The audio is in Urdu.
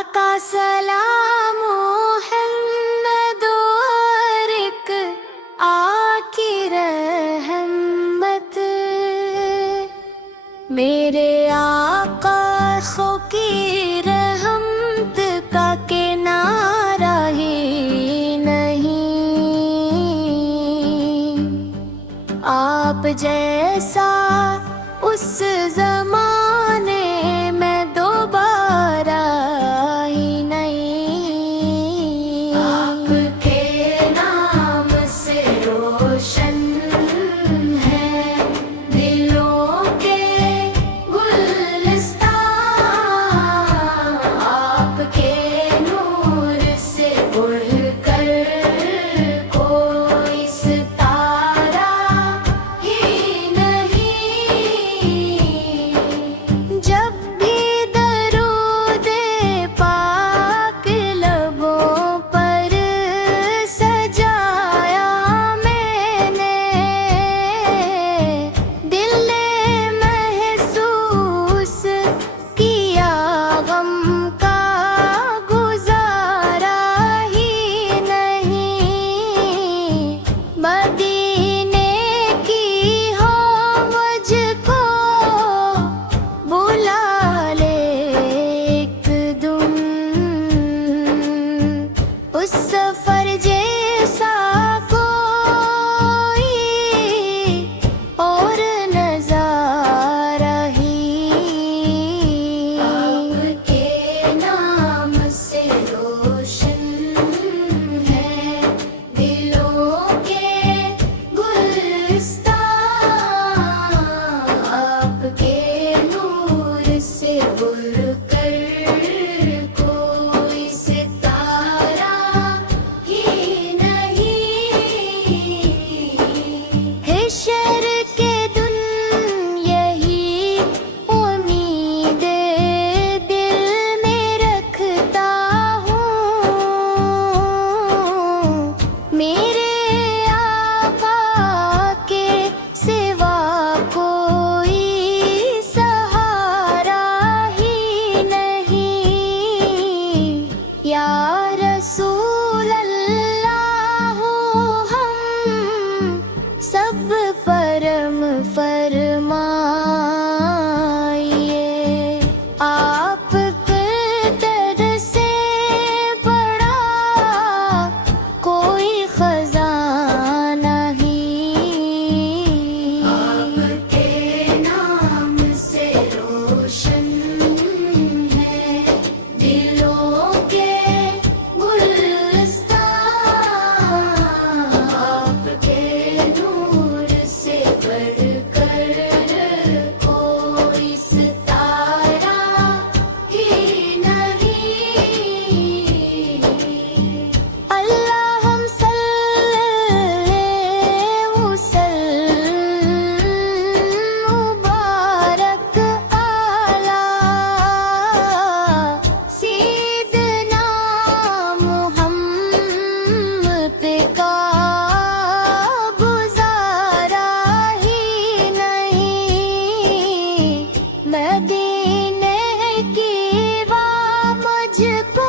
آقا سلام محمد اور ایک آقی رحمت، میرے آقا خو کی رحمت کا کنارہ ہی نہیں، آپ جیسا اس زمانے میں دوبارہ ہی نہیں، آپ کے نام سے روشن ہے دلوں کے گلستان، آپ کے نور سے بڑھ کر کوئی ستارہ ہی نہیں، جب بھی درود پاک لبوں پر سجایا میں نے، دل نے محسوس کیا غم کا گزارا ہی نہیں، مدینے کی ہو مجھ کو بلا لے ایک دم، اس سفر جیسا کوئی اور نظارہ ہی، آپ کے نام سے روشن ہے دلوں کے گلستان، آپ کے نور سے بڑھ کر کوئی ستارہ ہی نہیں، حشر کے دن یہی امید دل میں رکھتا ہوں، میرے آقا کے سوا کوئی سہارا ہی نہیں، یا رسول اللہ ہم سب فرم فرمائیے، آپ کے در سے بڑا کوئی خزانہ ہی، آپ کے نام سے روشن ہے دلوں کے گلستان، آپ کے نور سے بڑھ کر کوئی ستارہ ہی نہیں، اللہم صلی وسلم مبارک علی سیدنا محمد کا گزارا ہی نہیں، مدینے کی وا مجھ کو